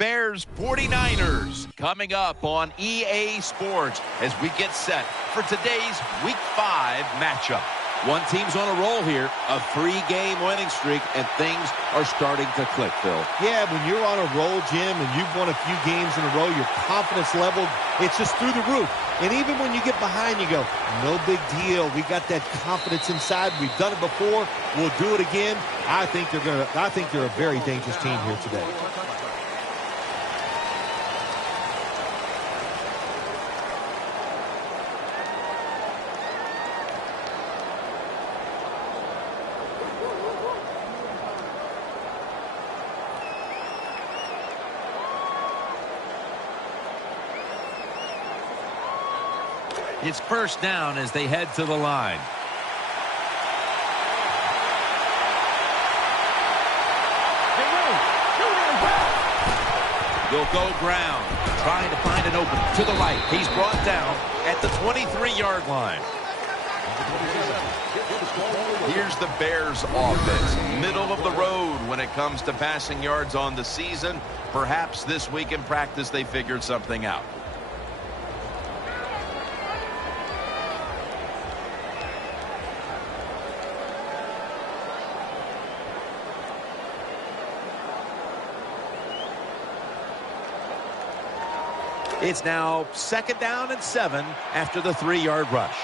Bears 49ers coming up on EA Sports as we get set for today's Week 5 matchup. One team's on a roll here, a 3-game winning streak, and things are starting to click, Phil. Yeah, when you're on a roll, Jim, and you've won a few games in a row, your confidence level, it's just through the roof. And even when you get behind, you go, no big deal. We got that confidence inside. We've done it before. We'll do it again. I think they're a very dangerous team here today. It's first down as they head to the line. They'll go ground, trying to find an opening to the right. He's brought down at the 23-yard line. Here's the Bears offense, middle of the road when it comes to passing yards on the season. Perhaps this week in practice they figured something out. It's now 2nd down and 7 after the 3-yard rush.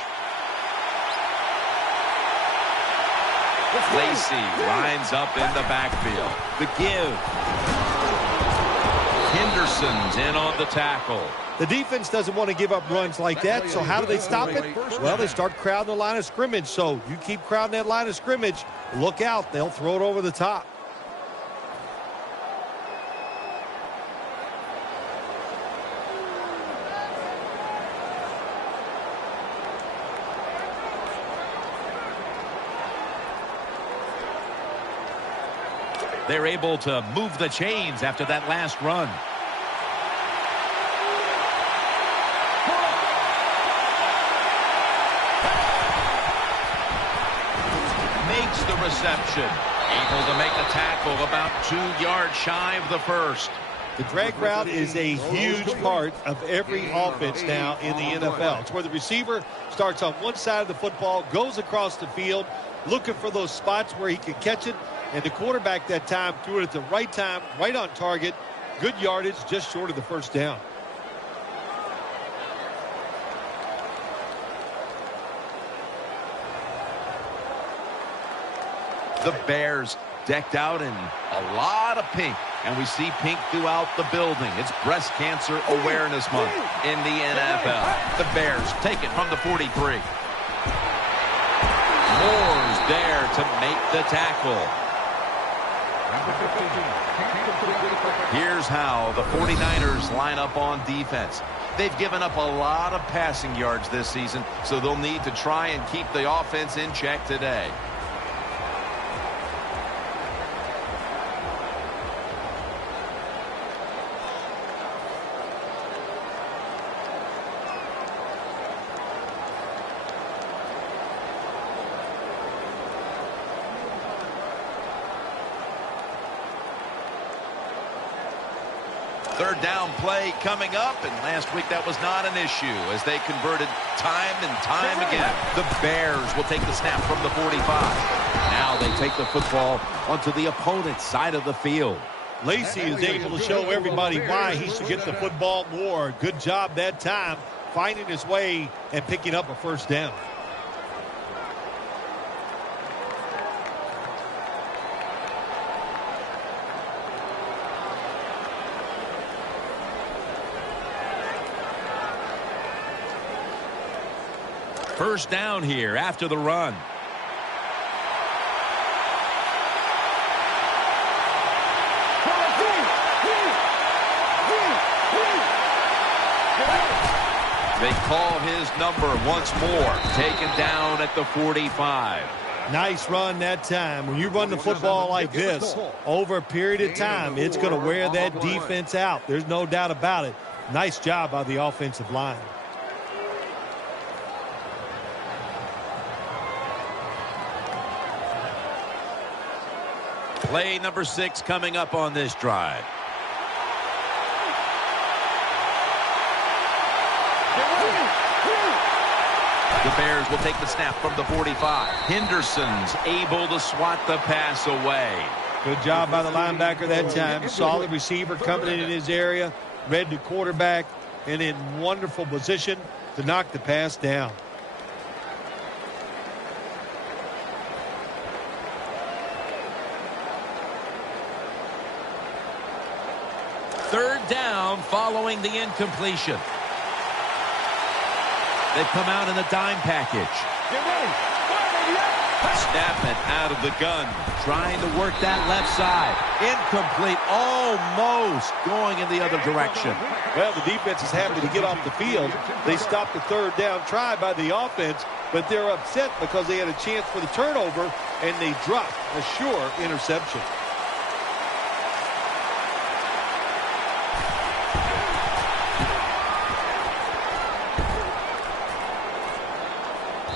Lacy lines up in the backfield. The give. Henderson's in on the tackle. The defense doesn't want to give up runs like that, so how do they stop it? Well, they start crowding the line of scrimmage, so you keep crowding that line of scrimmage, look out, they'll throw it over the top. They're able to move the chains after that last run. Makes the reception. Able to make the tackle about 2 yards shy of the first. The drag route is a huge part of every offense now in the NFL. It's where the receiver starts on one side of the football, goes across the field, looking for those spots where he can catch it. And the quarterback that time threw it at the right time, right on target. Good yardage, just short of the first down. The Bears decked out in a lot of pink. And we see pink throughout the building. It's Breast Cancer Awareness Month in the NFL. The Bears take it from the 43. Moore's there to make the tackle. Here's how the 49ers line up on defense. They've given up a lot of passing yards this season, so they'll need to try and keep the offense in check today. Third down play coming up, and last week that was not an issue as they converted time and time again. The Bears will take the snap from the 45. Now they take the football onto the opponent's side of the field. Lacy is able to show everybody why he should get the football more. Good job that time, finding his way and picking up a first down. First down here after the run. They call his number once more, taken down at the 45. Nice run that time. When you run the football like this, over a period of time, it's going to wear that defense out. There's no doubt about it. Nice job by the offensive line. Play number 6 coming up on this drive. The Bears will take the snap from the 45. Henderson's able to swat the pass away. Good job by the linebacker that time. Solid receiver coming in his area, read the quarterback, and in wonderful position to knock the pass down. Third down following the incompletion. They come out in the dime package. Get ready. Snap it out of the gun. Trying to work that left side. Incomplete. Almost going in the other direction. Well, the defense is happy to get off the field. They stopped the third down try by the offense, but they're upset because they had a chance for the turnover, and they dropped a sure interception.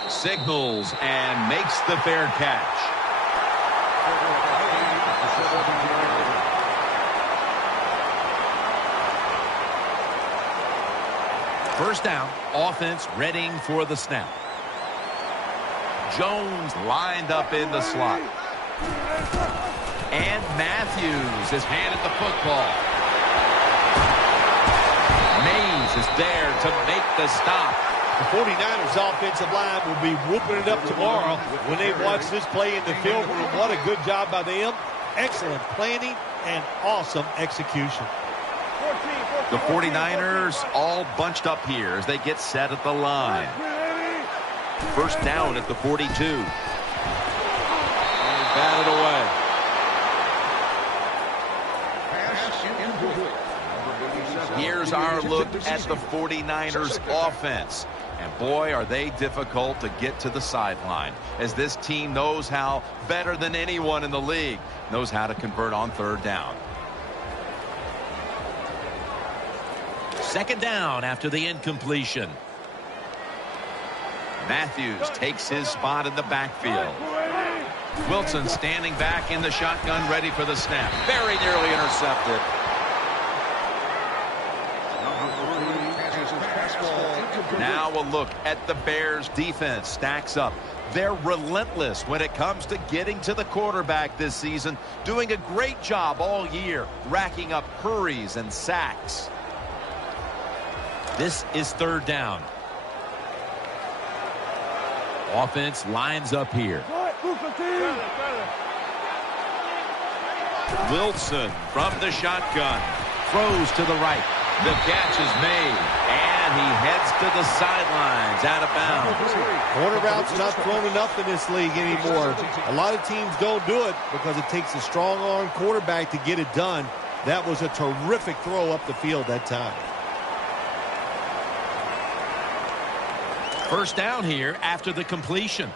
Signals and makes the fair catch. First down, offense readying for the snap. Jones lined up in the slot. And Matthews is handed the football. Mays is there to make the stop. The 49ers offensive line will be whooping it up tomorrow when they watch this play in the film room. What a good job by them. Excellent planning and awesome execution. The 49ers all bunched up here as they get set at the line. First down at the 42. And batted away. Here's our look at the 49ers offense. And boy, are they difficult to get to the sideline, as this team knows how, better than anyone in the league, knows how to convert on third down. Second down after the incompletion. Matthews takes his spot in the backfield. Wilson standing back in the shotgun, ready for the snap. Very nearly intercepted. Now a look at the Bears defense. Stacks up. They're relentless when it comes to getting to the quarterback this season. Doing a great job all year, racking up hurries and sacks. This is third down. Offense lines up here. Wilson from the shotgun. Throws to the right. The catch is made. And he heads to the sidelines out of bounds. Corner routes not thrown enough in this league anymore. A lot of teams don't do it because it takes a strong arm quarterback to get it done. That was a terrific throw up the field that time. First down here after the completion.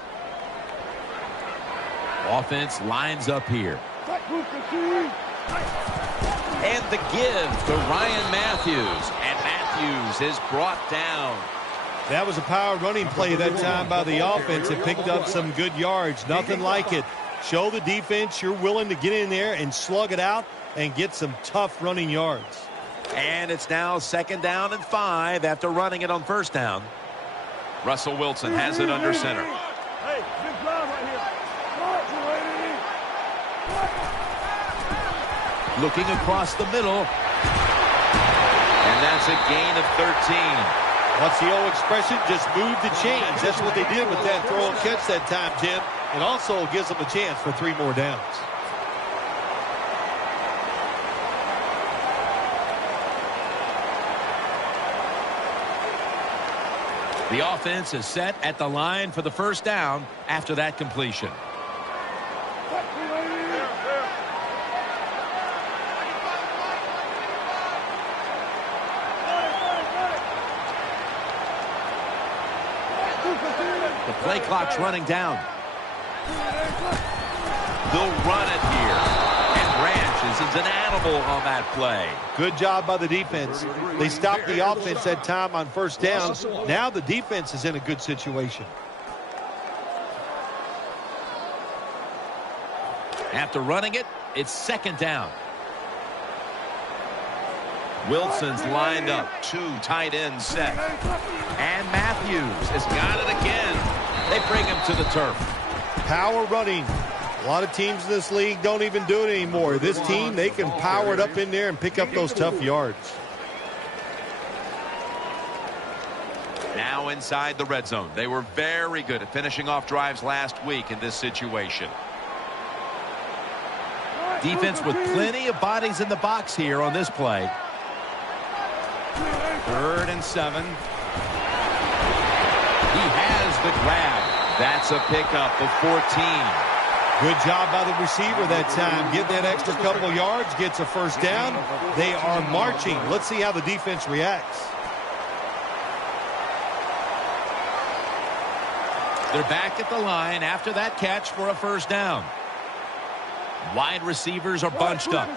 Offense lines up here. And the give to Ryan Matthews. And Matthews is brought down. That was a power running play that time by the offense. It picked up some good yards. Nothing like it. Show the defense you're willing to get in there and slug it out and get some tough running yards. And it's now second down and 5 after running it on first down. Russell Wilson has it under center. Hey, big drive right here. Looking across the middle. And that's a gain of 13. What's the old expression? Just move the chains. That's what they did with that throw and catch that time, Tim. It also gives them a chance for 3 more downs. The offense is set at the line for the first down after that completion. The play clock's running down. They'll run it here. And Branch is an animal on that play. Good job by the defense. They stopped the offense that time on first down. Now the defense is in a good situation. After running it, it's second down. Wilson's lined up. 2 tight ends set. And Matthews has got it again. They bring him to the turf. Power running. A lot of teams in this league don't even do it anymore. This team, they can power it up in there and pick up those tough yards. Now inside the red zone. They were very good at finishing off drives last week in this situation. Defense with plenty of bodies in the box here on this play. 3rd and 7. He has the grab. That's a pickup of 14. Good job by the receiver that time. Getting that extra couple yards, gets a first down. They are marching. Let's see how the defense reacts. They're back at the line after that catch for a first down. Wide receivers are bunched up.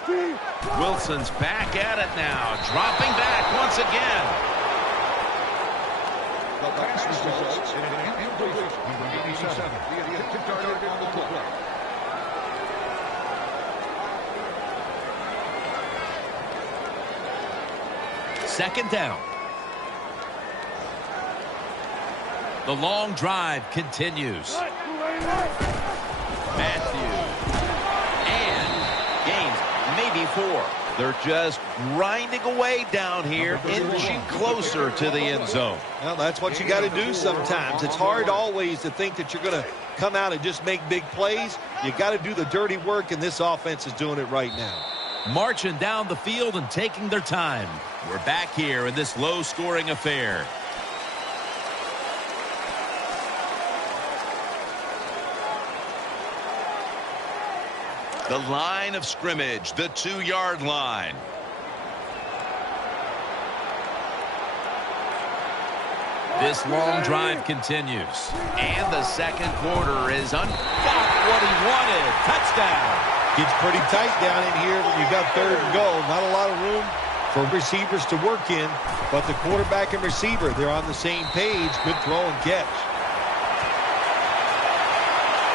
Wilson's back at it now. Dropping back once again. Second down. The long drive continues. Matthews. And gains maybe 4. They're just grinding away down here, inching closer to the end zone. Well, that's what you got to do sometimes. It's hard always to think that you're going to come out and just make big plays. You got to do the dirty work, and this offense is doing it right now. Marching down the field and taking their time. We're back here in this low-scoring affair. The line of scrimmage, the 2-yard line. This long drive continues. And the second quarter is got what he wanted. Touchdown. Gets pretty tight down in here when you got 3rd and goal. Not a lot of room for receivers to work in, but the quarterback and receiver, they're on the same page. Good throw and catch.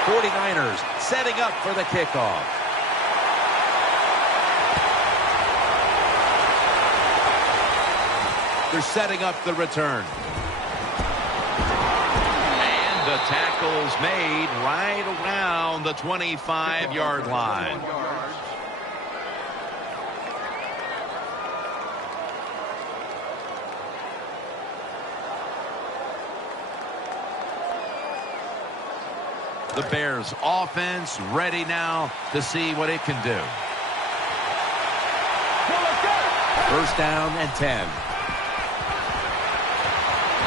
49ers setting up for the kickoff. They're setting up the return. And the tackle's made right around the 25-yard line. The Bears offense ready now to see what it can do. First down and 10.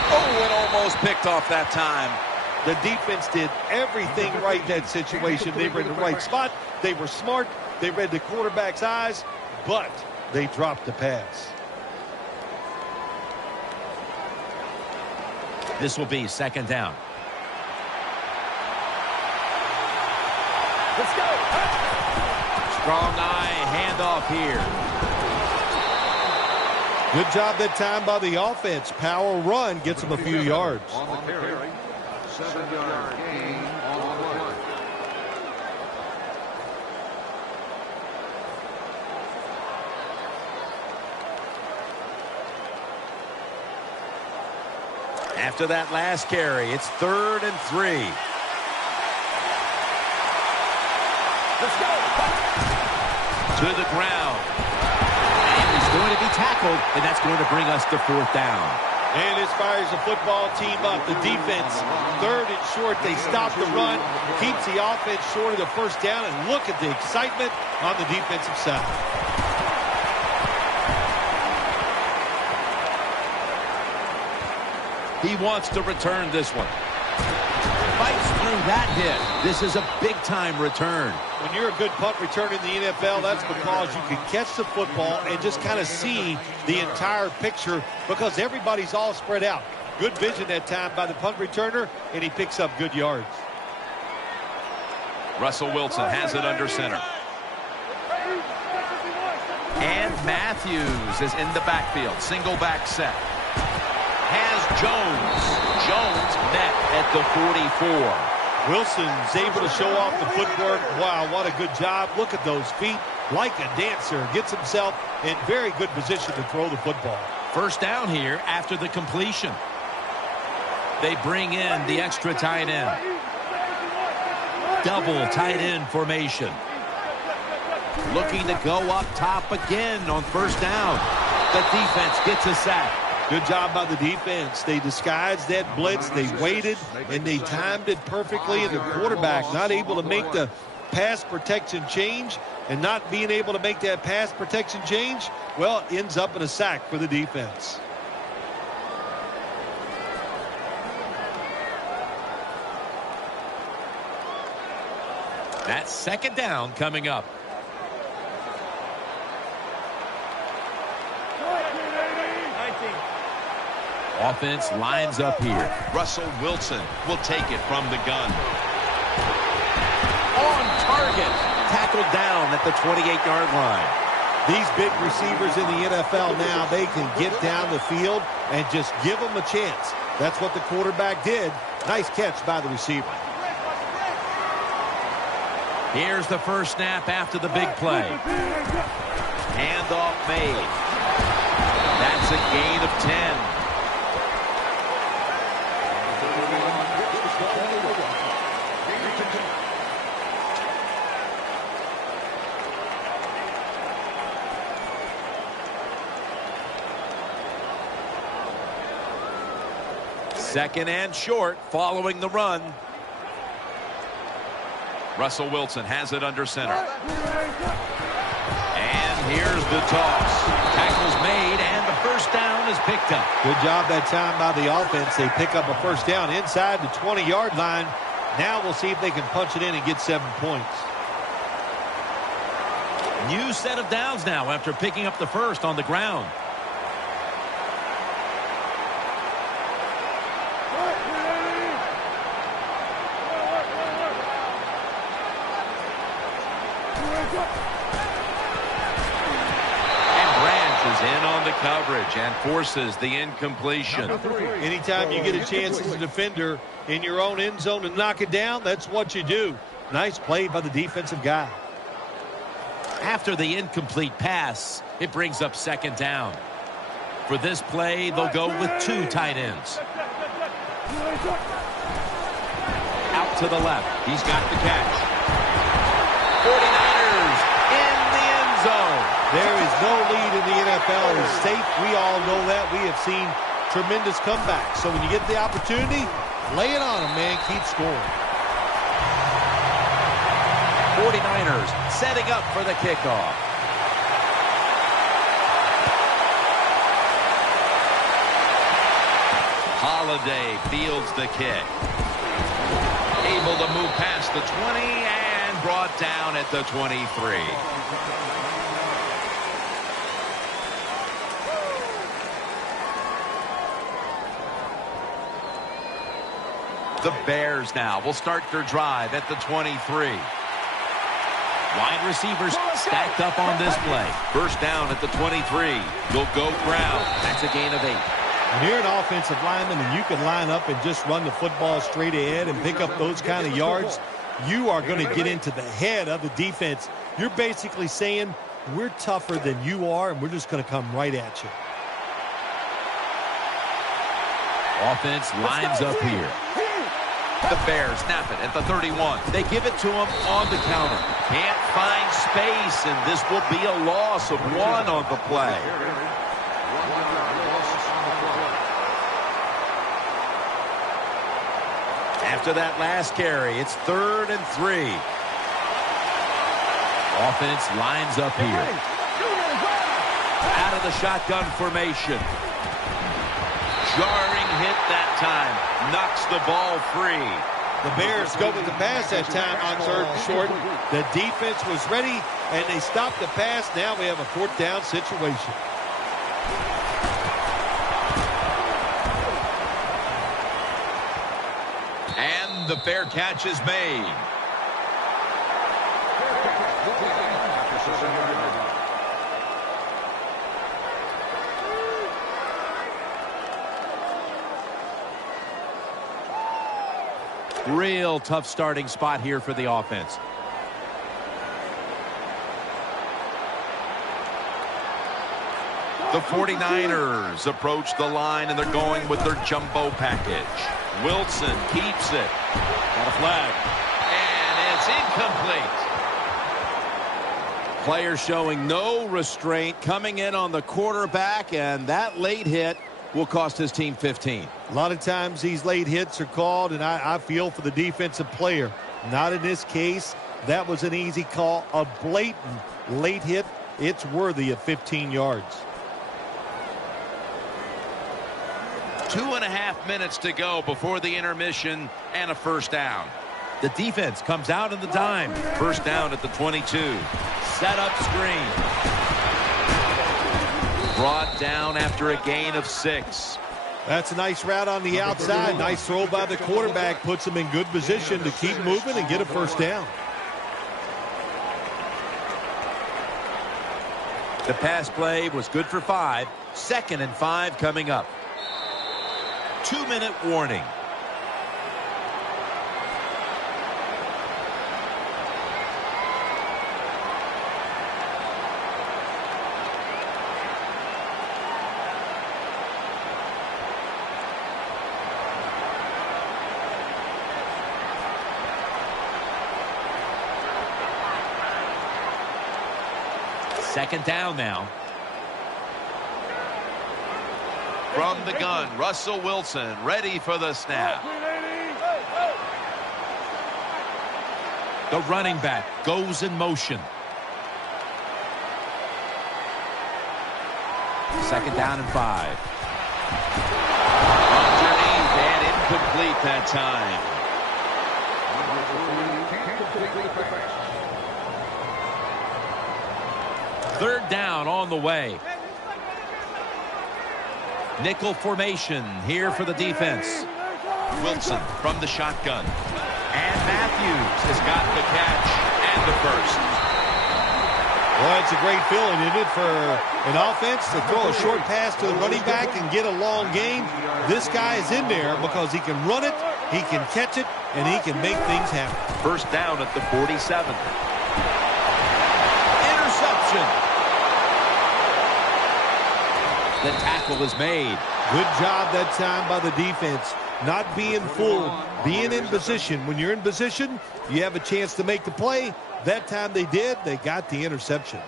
Oh, it almost picked off that time. The defense did everything right in that situation. They were in the right spot. They were smart. They read the quarterback's eyes, but they dropped the pass. This will be second down. Let's go. Strong eye handoff here. Good job that time by the offense. Power run gets them a few yards. On the carry, 7-yard gain on the play. After that last carry, it's 3rd and 3. Let's go. To the ground. And he's going to be tackled, and that's going to bring us to 4th down. And as fires the football team up, the defense, 3rd and short, they stop the run, keeps the offense short of the first down, and look at the excitement on the defensive side. He wants to return this one. Fights through that hit. This is a big-time return. When you're a good punt returner in the NFL, that's because you can catch the football and just kind of see the entire picture because everybody's all spread out. Good vision that time by the punt returner, and he picks up good yards. Russell Wilson has it under center. And Matthews is in the backfield. Single back set. Has Jones. Jones met at the 44. Wilson's able to show off the footwork. Wow, what a good job. Look at those feet. like a dancer. Gets himself in very good position to throw the football. First down here after the completion. They bring in the extra tight end. Double tight end formation. Looking to go up top again on first down. The defense gets a sack. Good job by the defense. They disguised that blitz. They waited, and they timed it perfectly. And the quarterback not able to make the pass protection change, and not being able to make that pass protection change, well, ends up in a sack for the defense. That's second down coming up. Offense lines up here. Russell Wilson will take it from the gun. On target. Tackled down at the 28-yard line. These big receivers in the NFL now, they can get down the field and just give them a chance. That's what the quarterback did. Nice catch by the receiver. Here's the first snap after the big play. Handoff made. That's a gain of 10. Second and short following the run. Russell Wilson has it under center. And here's the toss. Tackle's made, and the first down is picked up. Good job that time by the offense. They pick up a first down inside the 20-yard line. Now we'll see if they can punch it in and get 7 points. New set of downs now after picking up the first on the ground. Coverage and forces the incompletion. Anytime you get a chance as a defender in your own end zone to knock it down, that's what you do. Nice play by the defensive guy. After the incomplete pass, it brings up second down. For this play, they'll go with 2 tight ends. Out to the left. He's got the catch. 49ers in the end zone. There is no lead in the NFL. It's safe. We all know that. We have seen tremendous comebacks. So when you get the opportunity, lay it on them, man. Keep scoring. 49ers setting up for the kickoff. Holiday fields the kick. Able to move past the 20 and brought down at the 23. The Bears now will start their drive at the 23. Wide receivers stacked up on this play. First down at the 23. They'll go ground. That's a gain of 8. When you're an offensive lineman and you can line up and just run the football straight ahead and pick up those kind of yards, you are going to get into the head of the defense. You're basically saying, we're tougher than you are, and we're just going to come right at you. Offense lines up here. The Bears snap it at the 31. They give it to him on the counter. Can't find space, and this will be a loss of 1 on the play. After that last carry, it's 3rd and 3. Offense lines up here. Out of the shotgun formation. Jarring hit that time. Knocks the ball free. The Bears go with the pass that time on 3rd and short. The defense was ready, and they stopped the pass. Now we have a 4th down situation. And the fair catch is made. Real tough starting spot here for the offense. The 49ers approach the line, and they're going with their jumbo package. Wilson keeps it. Got a flag. And it's incomplete. Player showing no restraint, coming in on the quarterback, and that late hit will cost his team 15. A lot of times these late hits are called, and I feel for the defensive player. Not in this case. That was an easy call. A blatant late hit. It's worthy of 15 yards. 2.5 minutes to go before the intermission, and a first down. The defense comes out in the dime. First down at the 22. Set up screen. Brought down after a gain of 6. That's a nice route on the outside. Nice throw by the quarterback. Puts him in good position to keep moving and get a first down. The pass play was good for 5. 2nd and 5 coming up. 2-minute warning. Second down now. From the gun, Russell Wilson ready for the snap. The running back goes in motion. Second down and 5. Underneath and incomplete that time. Third down on the way. Nickel formation here for the defense. Wilson from the shotgun. And Matthews has got the catch and the first. Well, it's a great feeling, isn't it, for an offense to throw a short pass to the running back and get a long gain. This guy is in there because he can run it, he can catch it, and he can make things happen. First down at the 47. Interception. The tackle is made. Good job that time by the defense. Not being fooled, being in position. When you're in position, you have a chance to make the play. That time they did. They got the interception.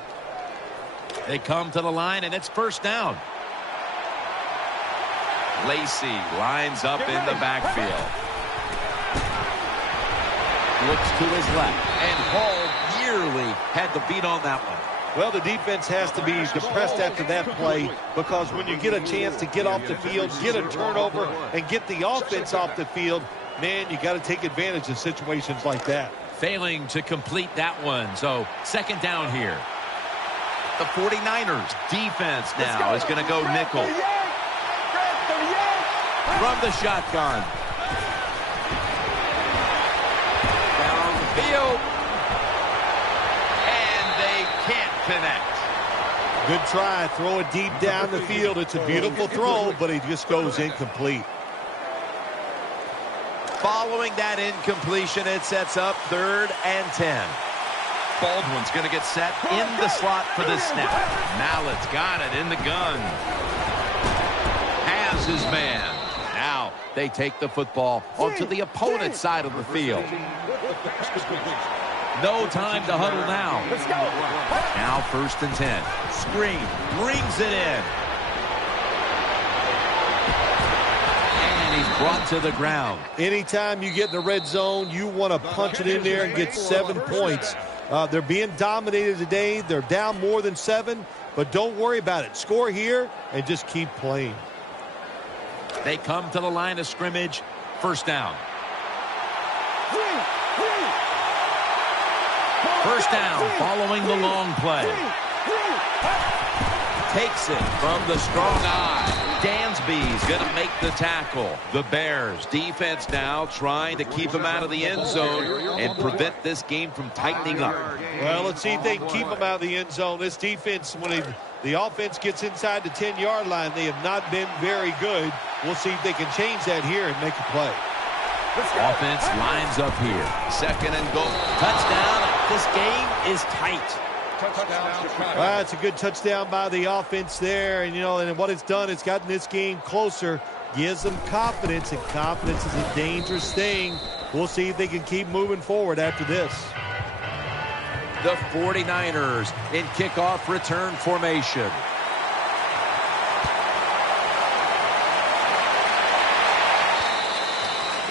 They come to the line, and it's first down. Lacey lines up in the backfield. Looks to his left. And Hall nearly had the beat on that one. Well, the defense has to be depressed after that play because when you get a chance to get off the field, get a turnover, and get the offense off the field, man, you got to take advantage of situations like that. Failing to complete that one, so second down here. The 49ers defense now is going to go nickel. From the shotgun. Down the field. Connect. Good try. Throw it deep down the field. It's a beautiful throw, but it just goes incomplete. Following that incompletion, it sets up 3rd and 10. Baldwin's going to get set in the slot for this snap. Mallett's got it in the gun. Has his man. Now they take the football onto the opponent's side of the field. No time to huddle now. Let's go. Now 1st and 10. Screen brings it in. And he's brought to the ground. Anytime you get in the red zone, you want to punch it in there and get 7 points. They're being dominated today. They're down more than 7, but don't worry about it. Score here and just keep playing. They come to the line of scrimmage. First down. First down following the long play. Takes it from the strong eye. Dansby's going to make the tackle. The Bears defense now trying to keep him out of the end zone and prevent this game from tightening up. Well, let's see if they can keep him out of the end zone. This defense, when the offense gets inside the 10-yard line, they have not been very good. We'll see if they can change that here and make a play. Offense lines up here. 2nd and goal. Touchdown. This game is tight. Touchdown Chicago. Well, it's a good touchdown by the offense there. And, and what it's done, it's gotten this game closer, gives them confidence, and confidence is a dangerous thing. We'll see if they can keep moving forward after this. The 49ers in kickoff return formation.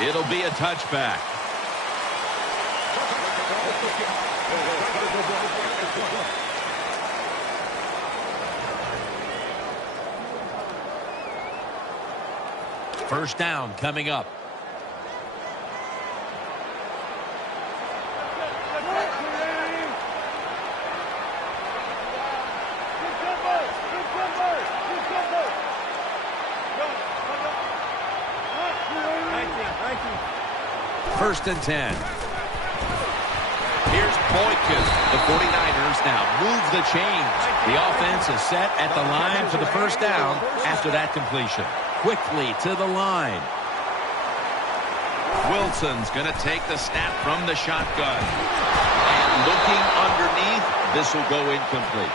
It'll be a touchback. First down coming up. First and 10. Here's Boykin. The 49ers now move the chains. The offense is set at the line for the first down after that completion. Quickly to the line. Wilson's going to take the snap from the shotgun. And looking underneath, this will go incomplete.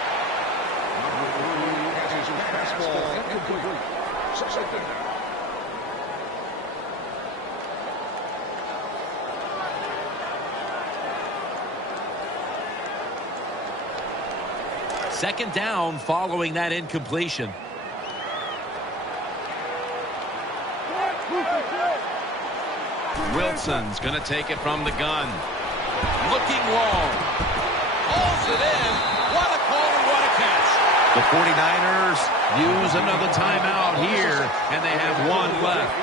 Second down following that incompletion. Wilson's going to take it from the gun. Looking long. Hauls it in. What a call and what a catch. The 49ers use another timeout here, and they have one left.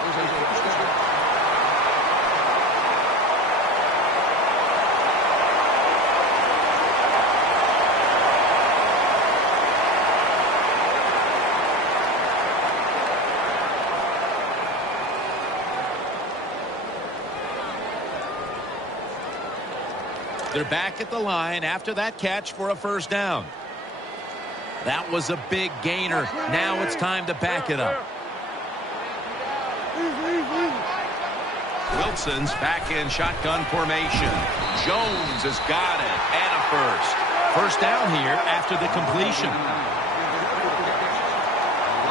They're back at the line after that catch for a first down. That was a big gainer. Now it's time to back it up. Wilson's back in shotgun formation. Jones has got it, and a first. First down here after the completion.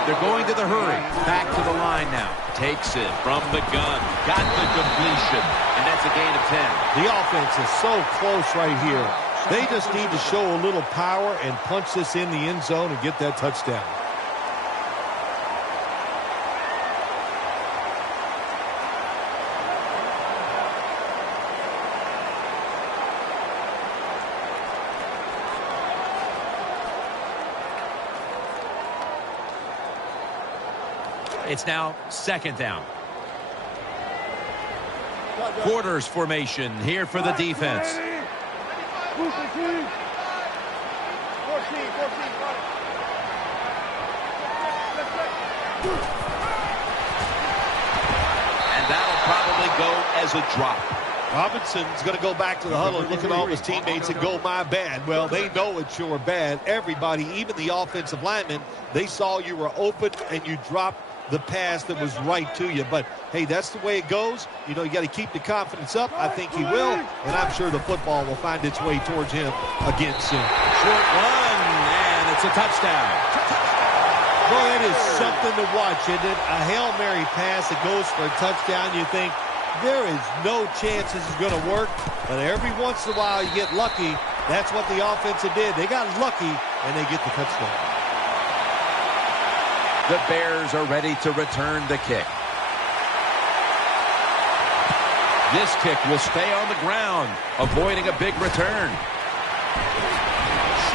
They're going to the hurry. Back to the line now. Takes it from the gun. Got the completion, and that's a gain of 10. The offense is so close right here. They just need to show a little power and punch this in the end zone and get that touchdown. It's now second down. Quarters formation here for the defense. And that'll probably go as a drop. Robinson's going to go back to the huddle and look at all his teammates and go, my bad. Well, they know it's your bad. Everybody, even the offensive linemen, they saw you were open and you dropped the pass that was right to you. But, hey, that's the way it goes. You got to keep the confidence up. I think he will, and I'm sure the football will find its way towards him again soon. Short run, and it's a touchdown. Boy, it is something to watch, isn't it? A Hail Mary pass that goes for a touchdown. You think, there is no chance this is going to work, but every once in a while you get lucky. That's what the offense did. They got lucky, and they get the touchdown. The Bears are ready to return the kick. This kick will stay on the ground, avoiding a big return.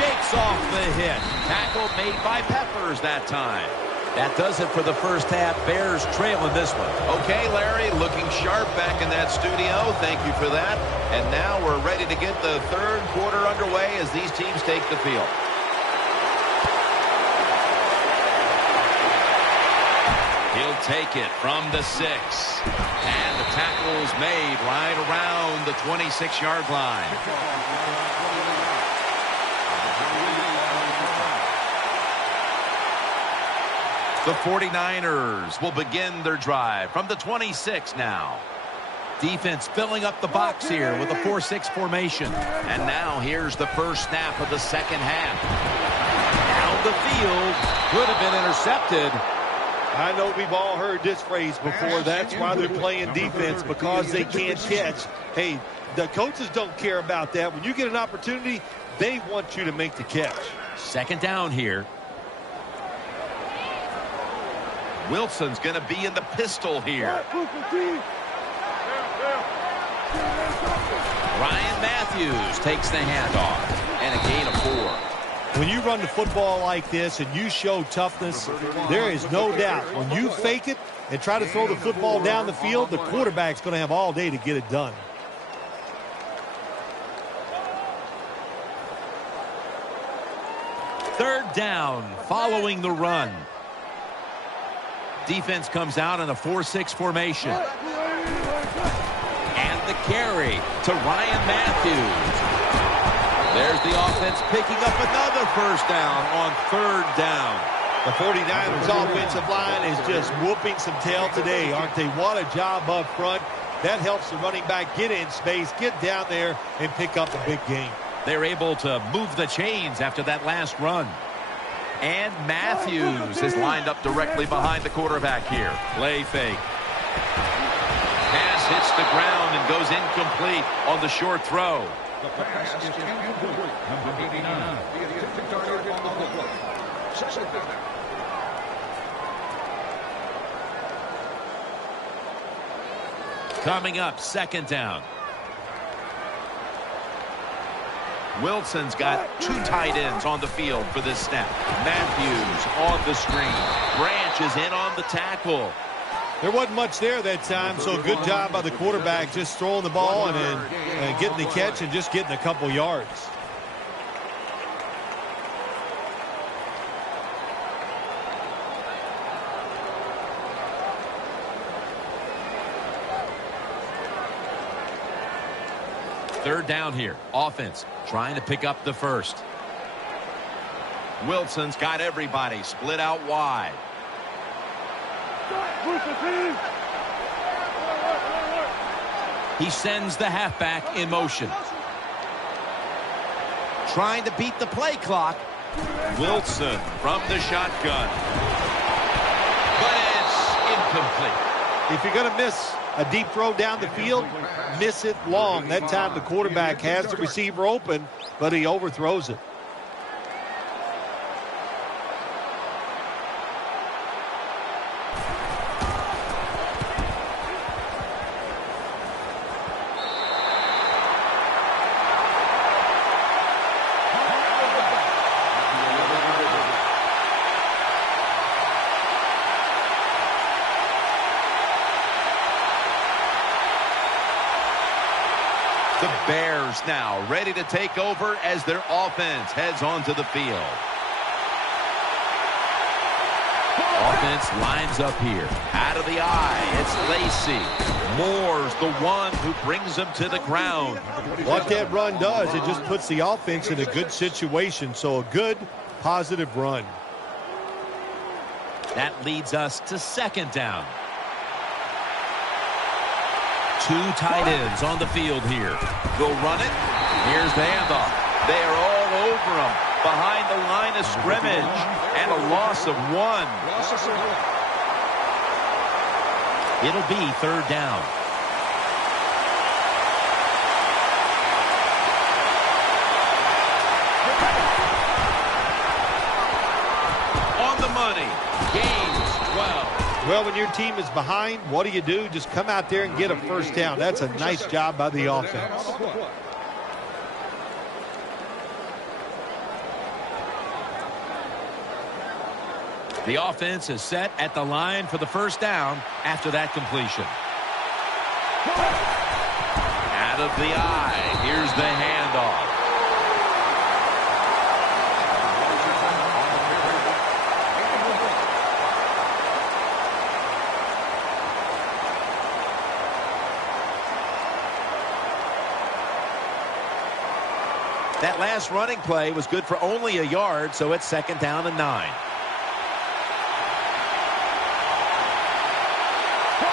Shakes off the hit. Tackle made by Peppers that time. That does it for the first half. Bears trailing this one. Okay, Larry, looking sharp back in that studio. Thank you for that. And now we're ready to get the third quarter underway as these teams take the field. He'll take it from the 6. And the tackle is made right around the 26-yard line. The 49ers will begin their drive from the 26 now. Defense filling up the box here with a 4-6 formation. And now here's the first snap of the second half. Down the field. Could have been intercepted. I know we've all heard this phrase before. That's why they're playing defense, because they can't catch. Hey, the coaches don't care about that. When you get an opportunity, they want you to make the catch. Second down here. Wilson's going to be in the pistol here. Ryan Matthews takes the handoff. And a gain of 4. When you run the football like this and you show toughness, there is no doubt. When you fake it and try to throw the football down the field, the quarterback's going to have all day to get it done. Third down following the run. Defense comes out in a 4-6 formation. And the carry to Ryan Matthews. There's the offense picking up another first down on third down. The 49ers offensive line is just whooping some tail today, aren't they? What a job up front. That helps the running back get in space, get down there, and pick up a big gain. They're able to move the chains after that last run. And Matthews is lined up directly behind the quarterback here. Play fake. Pass hits the ground and goes incomplete on the short throw. The pass is incomplete. Number 89. The target on the play. Coming up, second down. Wilson's got 2 tight ends on the field for this snap. Matthews on the screen. Branch is in on the tackle. There wasn't much there that time, so good job by the quarterback just throwing the ball and getting the catch and just getting a couple yards. Third down here. Offense trying to pick up the first. Wilson's got everybody split out wide. He sends the halfback in motion. Trying to beat the play clock. Wilson from the shotgun. But it's incomplete. If you're going to miss a deep throw down the field, miss it long. That time the quarterback has the receiver open, but he overthrows it. The Bears now ready to take over as their offense heads onto the field. Offense lines up here. Out of the eye, it's Lacy. Moore's the one who brings him to the ground. What that run does, it just puts the offense in a good situation. So a good, positive run. That leads us to second down. 2 tight ends on the field here. They'll run it. Here's the handoff. They are all over him behind the line of scrimmage. And a loss of 1. It'll be third down. On the money. Gains 12. Well, when your team is behind, what do? Just come out there and get a first down. That's a nice job by the offense. The offense is set at the line for the first down after that completion. Out of the eye. Here's the handoff. That last running play was good for only a yard, so it's second down and 9.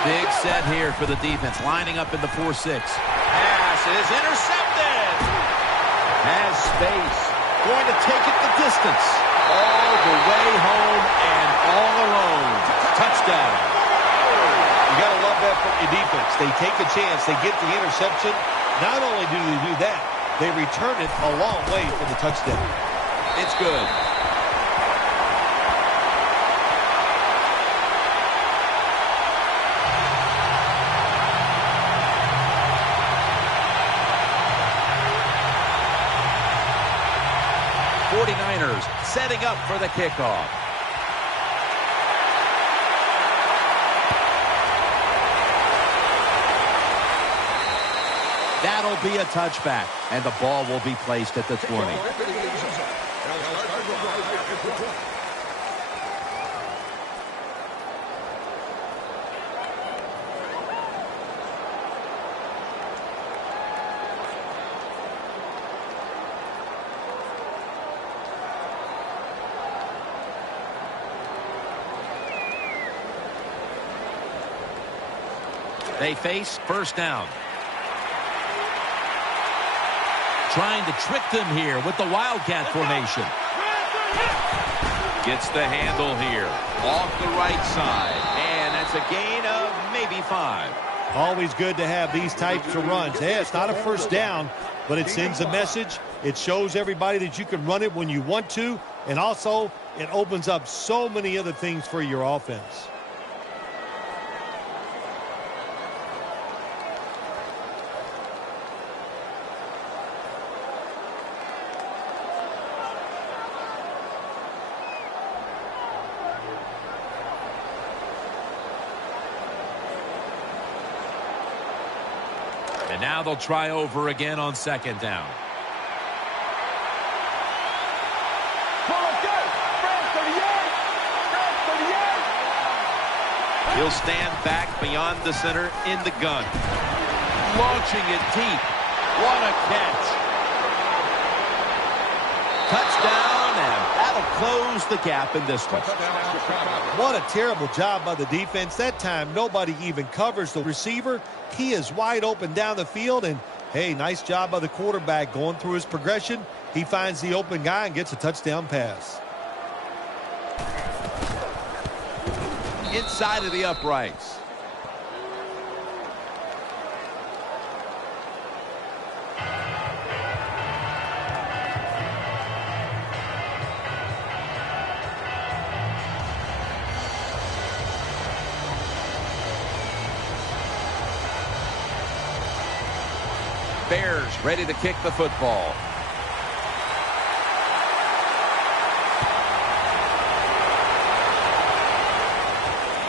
Big set here for the defense, lining up in the 4-6. Pass is intercepted. Has space. Going to take it the distance. All the way home and all alone. Touchdown. You got to love that from your defense. They take a chance. They get the interception. Not only do they do that, they return it a long way for the touchdown. It's good. Setting up for the kickoff. That'll be a touchback, and the ball will be placed at the 20. They face first down. Trying to trick them here with the Wildcat formation. Gets the handle here. Off the right side. And that's a gain of maybe 5. Always good to have these types of runs. Yeah, it's not a first down, but it sends a message. It shows everybody that you can run it when you want to. And also, it opens up so many other things for your offense. And now they'll try over again on second down. He'll stand back beyond the center in the gun. Launching it deep. What a catch. Touchdown, and that'll close the gap in this one. What a terrible job by the defense. That time, nobody even covers the receiver. He is wide open down the field, and hey, nice job by the quarterback going through his progression. He finds the open guy and gets a touchdown pass. Inside of the uprights. Bears ready to kick the football.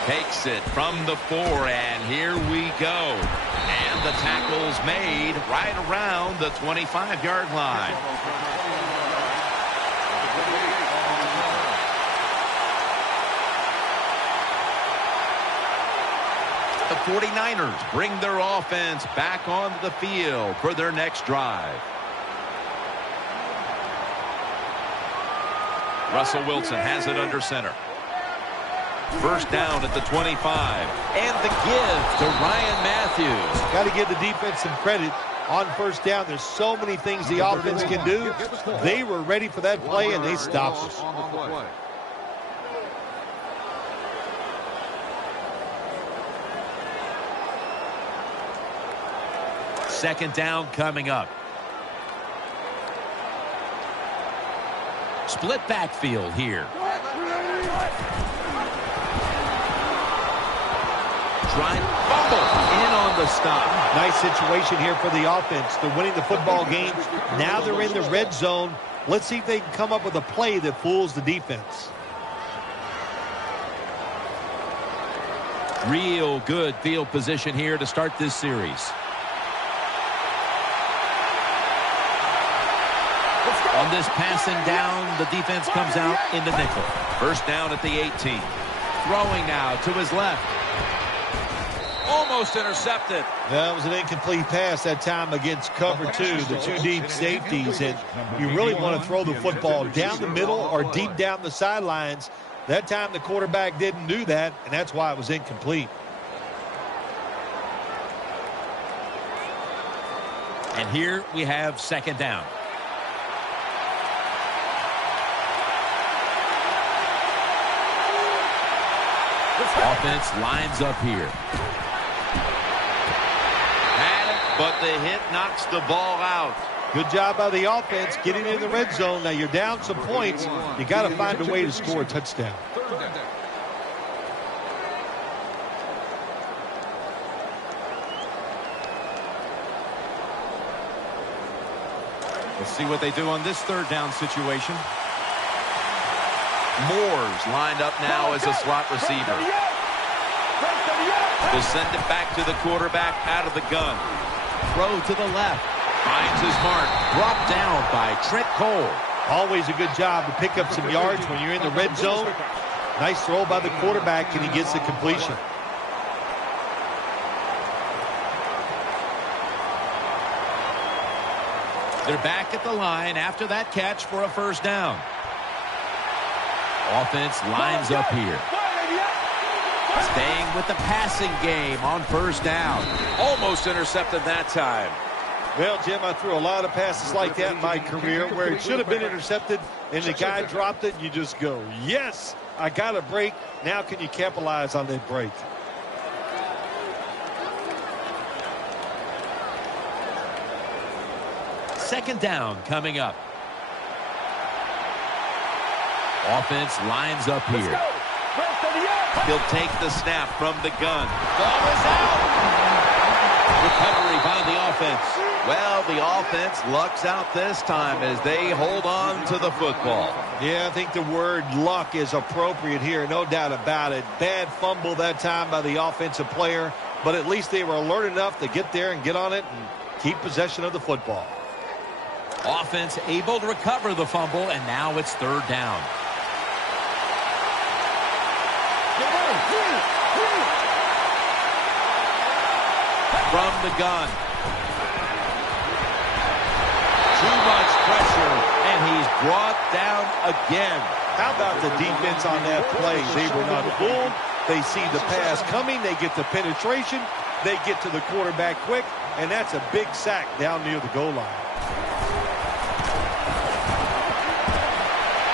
Takes it from the 4, and here we go. And the tackle's made right around the 25-yard line. The 49ers bring their offense back onto the field for their next drive. Russell Wilson has it under center. First down at the 25. And the give to Ryan Matthews. Got to give the defense some credit on first down. There's so many things the offense can do. They were ready for that play, and they stopped us. Second down coming up. Split backfield here. Trying to fumble in on the stop. Nice situation here for the offense. They're winning the football game. Now they're in the red zone. Let's see if they can come up with a play that fools the defense. Real good field position here to start this series. On this passing down, the defense comes out in the nickel. First down at the 18. Throwing now to his left. Almost intercepted. That was an incomplete pass that time against cover 2, the 2 deep safeties. And you really want to throw the football down the middle or deep down the sidelines. That time the quarterback didn't do that, and that's why it was incomplete. And here we have second down. Offense lines up here. Had it, but the hit knocks the ball out. Good job by the offense getting in the red zone. Now you're down some points. You got to find a way to score a touchdown. Let's see what they do on this third down situation. Moore's lined up now as a slot receiver. Will send it back to the quarterback out of the gun. Throw to the left. Finds his mark. Brought down by Trent Cole. Always a good job to pick up some yards when you're in the red zone. Nice throw by the quarterback, and he gets the completion. They're back at the line after that catch for a first down. Offense lines up here. Staying with the passing game on first down. Almost intercepted that time. Well, Jim, I threw a lot of passes like that in my career where it should have been intercepted, and the guy dropped it, and you just go, yes, I got a break. Now can you capitalize on that break? Second down coming up. Offense lines up here. He'll take the snap from the gun. Ball is out. Recovery by the offense. Well, the offense lucks out this time as they hold on to the football. Yeah, I think the word luck is appropriate here, no doubt about it. Bad fumble that time by the offensive player, but at least they were alert enough to get there and get on it and keep possession of the football. Offense able to recover the fumble, and now it's third down. From the gun. Too much pressure, and he's brought down again. How about the defense on that play? They were not fooled. They see the pass coming. They get the penetration. They get to the quarterback quick, and that's a big sack down near the goal line.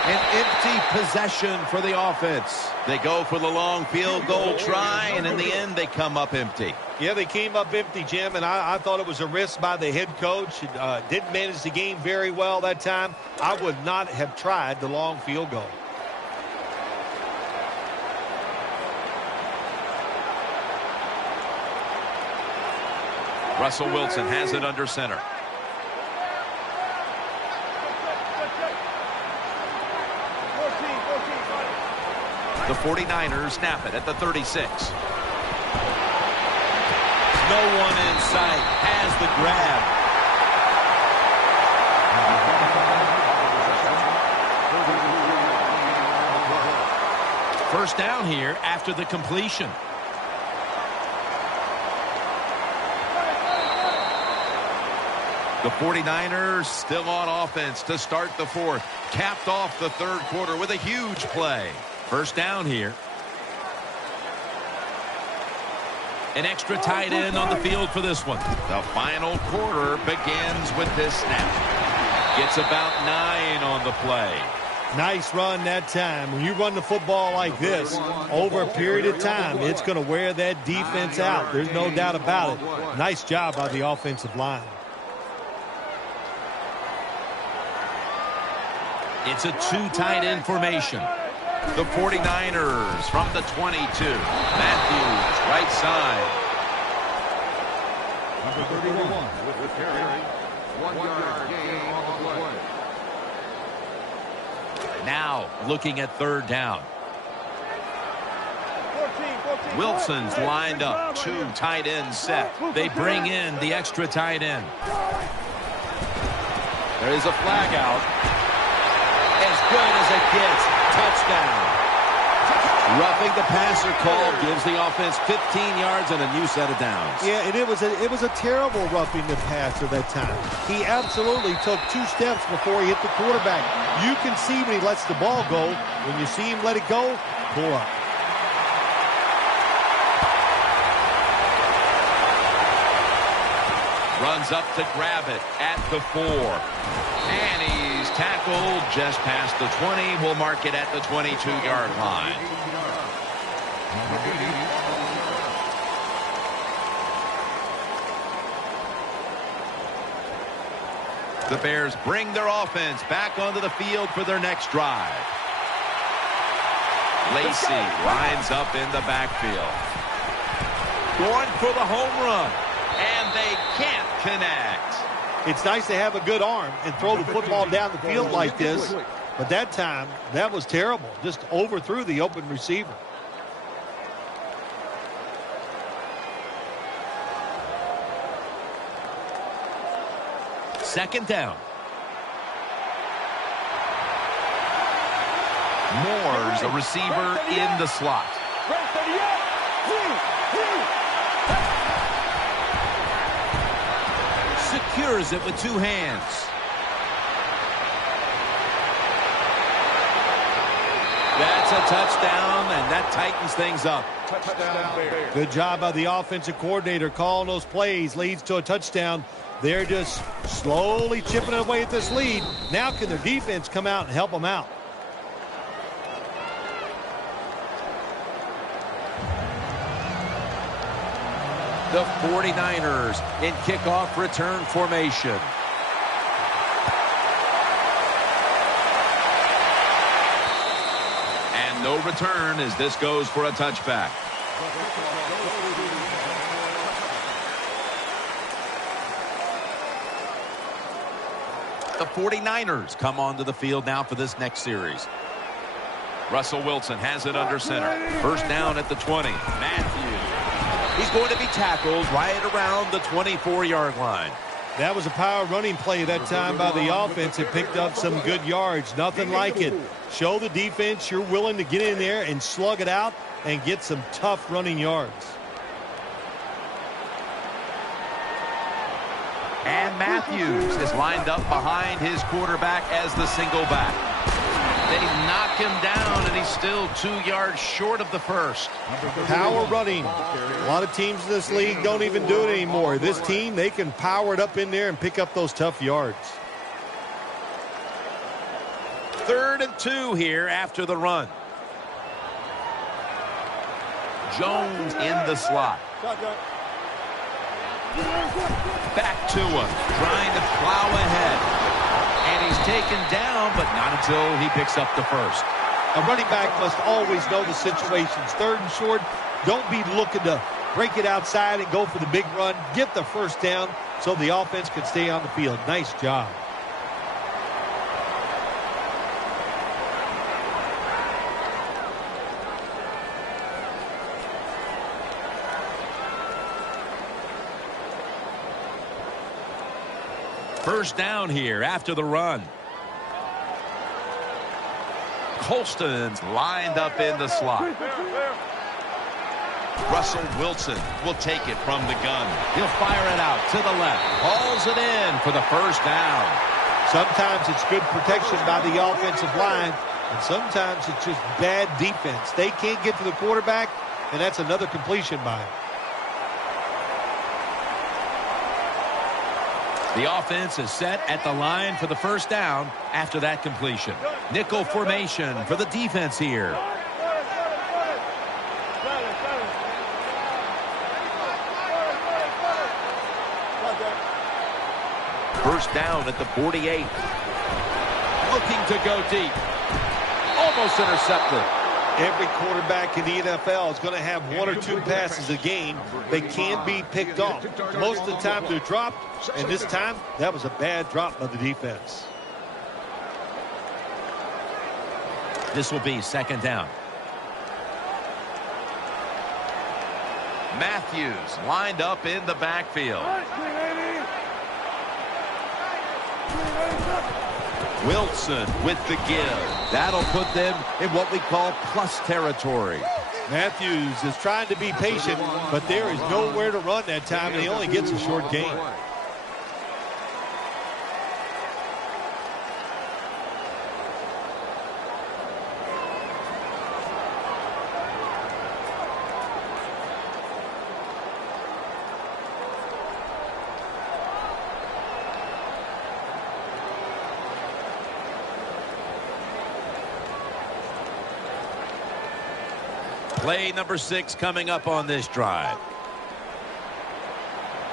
An empty possession for the offense. They go for the long field goal try, and in the end, they come up empty. Yeah, they came up empty, Jim, and I thought it was a risk by the head coach. Didn't manage the game very well that time. I would not have tried the long field goal. Russell Wilson has it under center. The 49ers snap it at the 36. No one in sight. Has the grab. First down here after the completion. The 49ers still on offense to start the fourth. Capped off the third quarter with a huge play. First down here. An extra tight end on the field for this one. The final quarter begins with this snap. Gets about 9 on the play. Nice run that time. When you run the football like this, over a period of time, it's going to wear that defense out. There's no doubt about it. Nice job by the offensive line. It's a two tight end formation. The 49ers from the 22. Matthews, right side. Number 31 with the carry. 1 yard gain on the play. Now looking at third down. Wilson's lined up. 2 tight ends set. They bring in the extra tight end. There is a flag out. As good as it gets. Touchdown. Roughing the passer call gives the offense 15 yards and a new set of downs. Yeah, and it was a terrible roughing the passer that time. He absolutely took 2 steps before he hit the quarterback. You can see when he lets the ball go. When you see him let it go, pull up. Runs up to grab it at the 4. And he's tackled just past the 20. We'll mark it at the 22-yard line. The Bears bring their offense back onto the field for their next drive. Lacey lines up in the backfield. Going for the home run. And they can't connect. It's nice to have a good arm and throw the football down the field like this. But that time, that was terrible. Just overthrew the open receiver. Second down. Moore's a receiver in the slot. Secures it with 2 hands. That's a touchdown, and that tightens things up. Touchdown. Good job by the offensive coordinator calling those plays. Leads to a touchdown. They're just slowly chipping away at this lead. Now can their defense come out and help them out? The 49ers in kickoff return formation. And no return as this goes for a touchback. The 49ers come onto the field now for this next series. Russell Wilson has it under center. First down at the 20. Matthews. He's going to be tackled right around the 24-yard line. That was a power running play that time by the offense. It picked up some good yards. Nothing like it. Show the defense you're willing to get in there and slug it out and get some tough running yards. And Matthews is lined up behind his quarterback as the single back. They knock him down, and he's still 2 yards short of the first. Power running. A lot of teams in this league don't even do it anymore. This team, they can power it up in there and pick up those tough yards. 3rd and 2 here after the run. Jones in the slot. Back to him, trying to plow ahead. And he's taken down, but not until he picks up the first. A running back must always know the situations. 3rd and short, don't be looking to break it outside and go for the big run. Get the first down so the offense can stay on the field. Nice job. First down here after the run. Colston's lined up in the slot. Russell Wilson will take it from the gun. He'll fire it out to the left. Hauls it in for the first down. Sometimes it's good protection by the offensive line, and sometimes it's just bad defense. They can't get to the quarterback, and that's another completion by him. The offense is set at the line for the first down after that completion. Nickel formation for the defense here. First down at the 48. Looking to go deep. Almost intercepted. Every quarterback in the NFL is going to have 1 or 2 passes a game. They can be picked off. Most of the time they're dropped, and this time that was a bad drop by the defense. This will be second down. Matthews lined up in the backfield. Wilson with the give. That'll put them in what we call plus territory. Matthews is trying to be patient, but there is nowhere to run that time, and he only gets a short gain. Play number 6 coming up on this drive.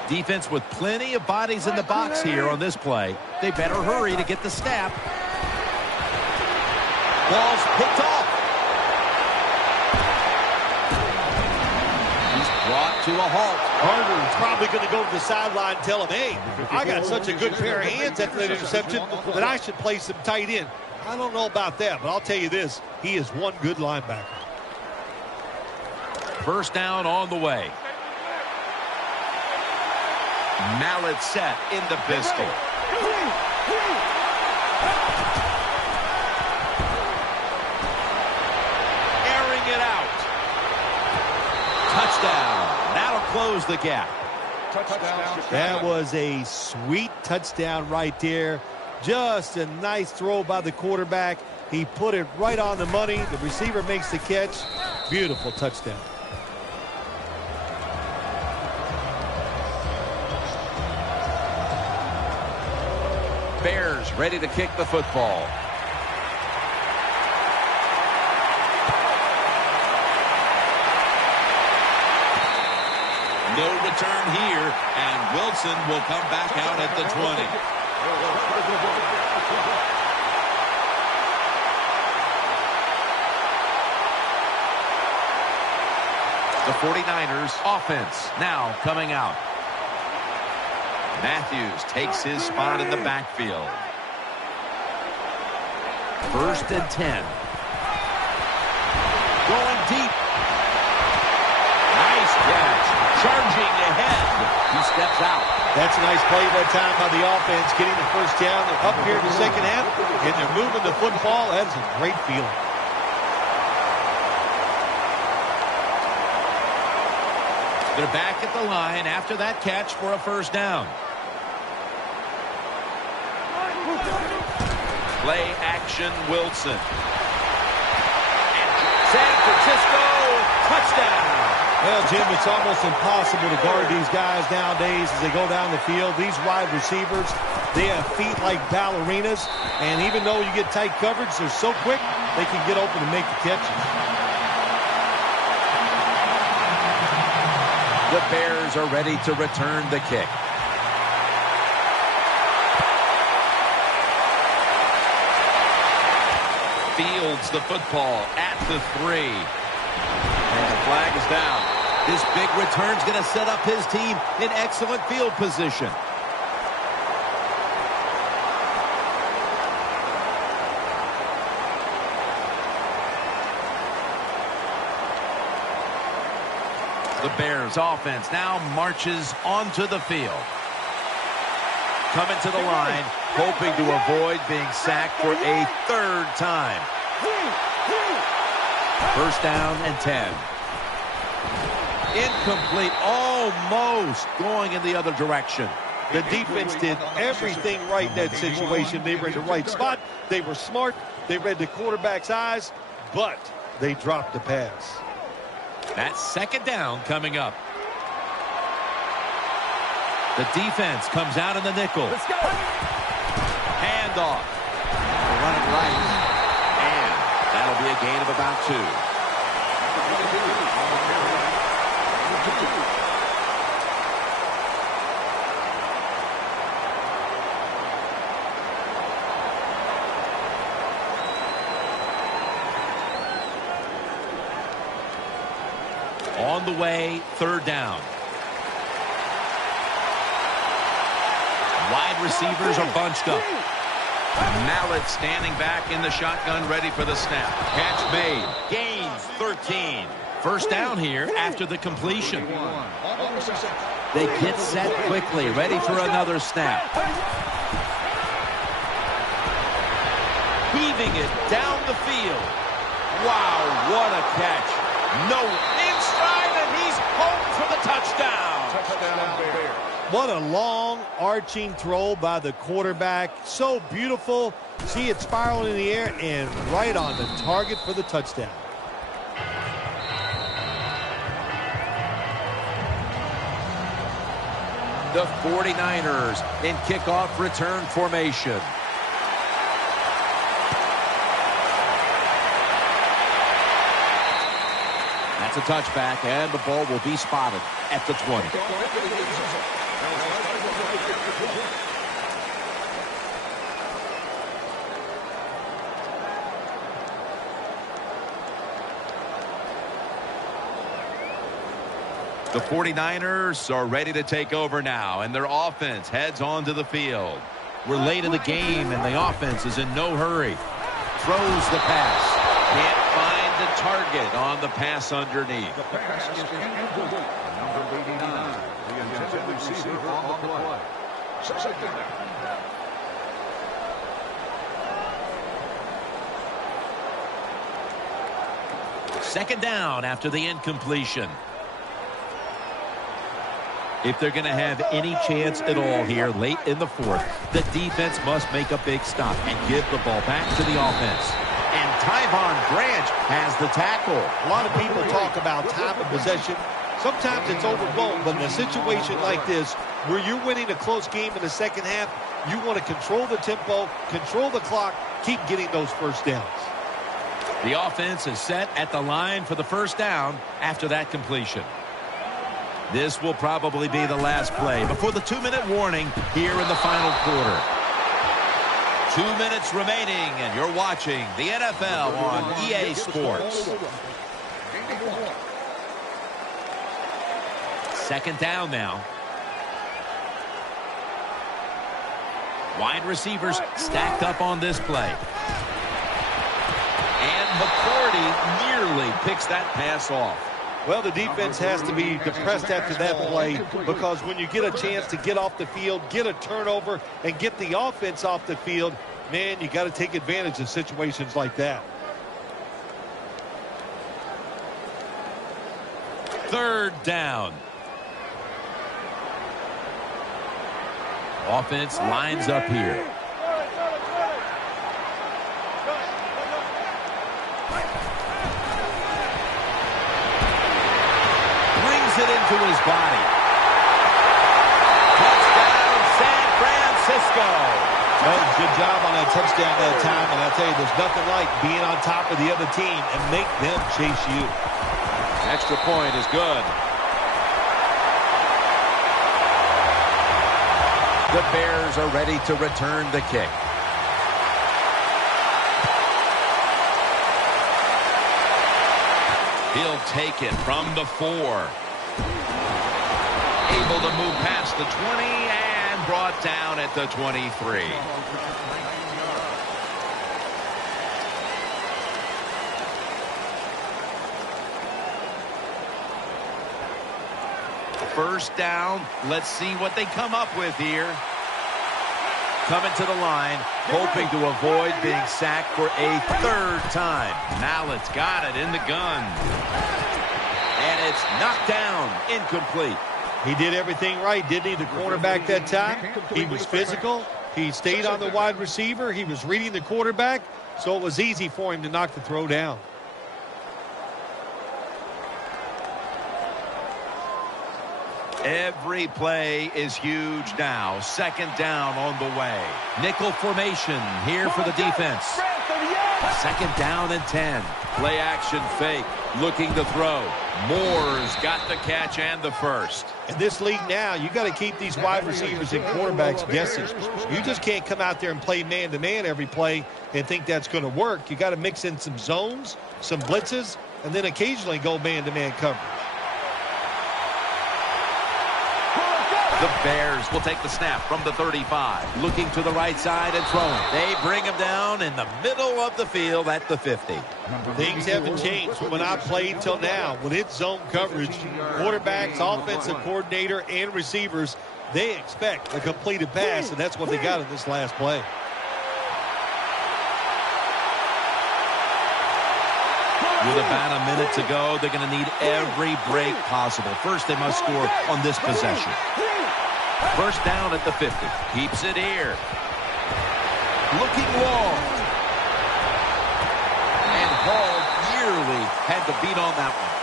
Defense with plenty of bodies in the box here on this play. They better hurry to get the snap. Ball's picked off. He's brought to a halt. Carter's probably going to go to the sideline and tell him, hey, I got such a good pair of hands after that interception that I should play some tight end. I don't know about that, but I'll tell you this, he is one good linebacker. First down on the way. Mallet set in the pistol. Airing it out. Touchdown. That'll close the gap. That was a sweet touchdown right there. Just a nice throw by the quarterback. He put it right on the money. The receiver makes the catch. Beautiful touchdown. Bears ready to kick the football. No return here, and Wilson will come back out at the 20. The 49ers offense now coming out. Matthews takes his spot in the backfield. 1st and 10. Going deep. Nice catch. Charging ahead. He steps out. That's a nice play that time by the offense, getting the first down. They're up here in the second half, and they're moving the football. That's a great feeling. They're back at the line after that catch for a first down. Play action Wilson. San Francisco touchdown. Well, Jim, it's almost impossible to guard these guys nowadays as they go down the field. These wide receivers, they have feet like ballerinas, and even though you get tight coverage, they're so quick, they can get open and make the catches. The Bears are ready to return the kick. Fields the football at the 3. And the flag is down. This big return's going to set up his team in excellent field position. The Bears offense now marches onto the field. Coming to the line, hoping to avoid being sacked for a 3rd time. First down and 10. Incomplete, almost going in the other direction. The defense did everything right in that situation. They were in the right spot. They were smart. They read the quarterback's eyes, but they dropped the pass. That's 2nd down coming up. The defense comes out in the nickel. Let's go. Handoff. They run it right. And that'll be a gain of about 2. On the way, 3rd down. Wide receivers are bunched up. Mallet standing back in the shotgun, ready for the snap. Catch made. Gains 13. First down here after the completion. They get set quickly, ready for another snap. Weaving it down the field. Wow, what a catch. No, inside, and he's home for the touchdown. Touchdown, Bears. What a long, arching throw by the quarterback. So beautiful. See it spiraling in the air and right on the target for the touchdown. The 49ers in kickoff return formation. gets a touchback, and the ball will be spotted at the 20. The 49ers are ready to take over now, and their offense heads onto the field. We're late in the game, and the offense is in no hurry. Throws the pass. Can't find the target on the pass underneath. The pass is incomplete. Number 89, the intended receiver on the play. Second down. Second down after the incompletion. If they're going to have any chance at all here late in the fourth, the defense must make a big stop and give the ball back to the offense. And Tyvon Branch has the tackle. A lot of people talk about time of possession. Sometimes it's overblown, but in a situation like this, where you're winning a close game in the second half, you want to control the tempo, control the clock, keep getting those first downs. The offense is set at the line for the first down after that completion. This will probably be the last play before the 2-minute warning here in the final quarter. 2 minutes remaining, and you're watching the NFL on EA Sports. Second down now. Wide receivers stacked up on this play. And McCourty nearly picks that pass off. Well, the defense has to be depressed after that play, because when you get a chance to get off the field, get a turnover, and get the offense off the field, man, you got to take advantage of situations like that. Third down. Offense lines up here. Brings it into his body. Touchdown, San Francisco. Well, good job on that touchdown that time, and I tell you, there's nothing like being on top of the other team and make them chase you. Extra point is good. The Bears are ready to return the kick. He'll take it from the 4. Able to move past the 20 and brought down at the 23. First down. Let's see what they come up with here. Coming to the line, hoping to avoid being sacked for a third time. Mallett's got it in the gun. And it's knocked down, incomplete. He did everything right, didn't he? The cornerback that time. He was physical. He stayed on the wide receiver. He was reading the quarterback, so it was easy for him to knock the throw down. Every play is huge now. Second down on the way. Nickel formation here for the defense. Second down and 10. Play action fake. Looking to throw. Moore's got the catch and the first. In this league now, you got to keep these wide receivers and quarterbacks guessing. You just can't come out there and play man-to-man every play and think that's going to work. You got to mix in some zones, some blitzes, and then occasionally go man-to-man coverage. The Bears will take the snap from the 35. Looking to the right side and throwing. They bring him down in the middle of the field at the 50. Things haven't changed from when I played till now. When it's zone coverage, quarterbacks, offensive coordinator, and receivers, they expect a completed pass, and that's what they got in this last play. With about a minute to go, they're going to need every break possible. First, they must score on this possession. First down at the 50. Keeps it here. Looking long. And Hall nearly had the beat on that one.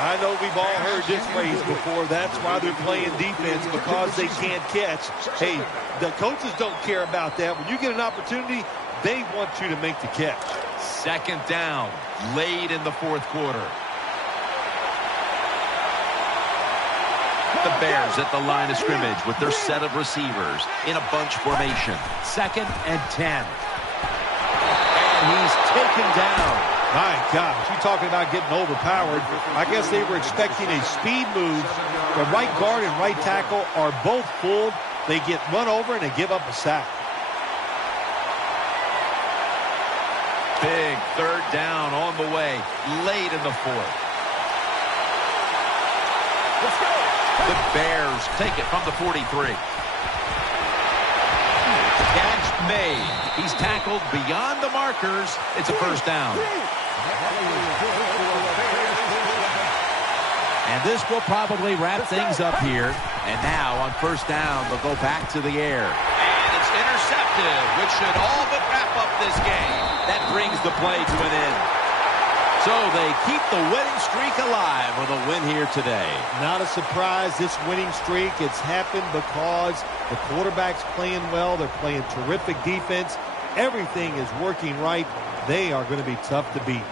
I know we've all heard this phrase before. That's why they're playing defense, because they can't catch. Hey, the coaches don't care about that. When you get an opportunity, they want you to make the catch. Second down, late in the fourth quarter. The Bears at the line of scrimmage with their set of receivers in a bunch formation. 2nd and 10. And he's taken down. My gosh, you're talking about getting overpowered. I guess they were expecting a speed move. The right guard and right tackle are both fooled. They get run over and they give up a sack. Big 3rd down on the way late in the 4th. Let's go. The Bears take it from the 43. Catch made. He's tackled beyond the markers. It's a 1st down. And this will probably wrap things up here. And now on 1st down, they'll go back to the air. And it's intercepted, which should all but wrap up this game. That brings the play to an end. So they keep the winning streak alive with a win here today. Not a surprise, this winning streak. It's happened because the quarterback's playing well. They're playing terrific defense. Everything is working right. They are going to be tough to beat.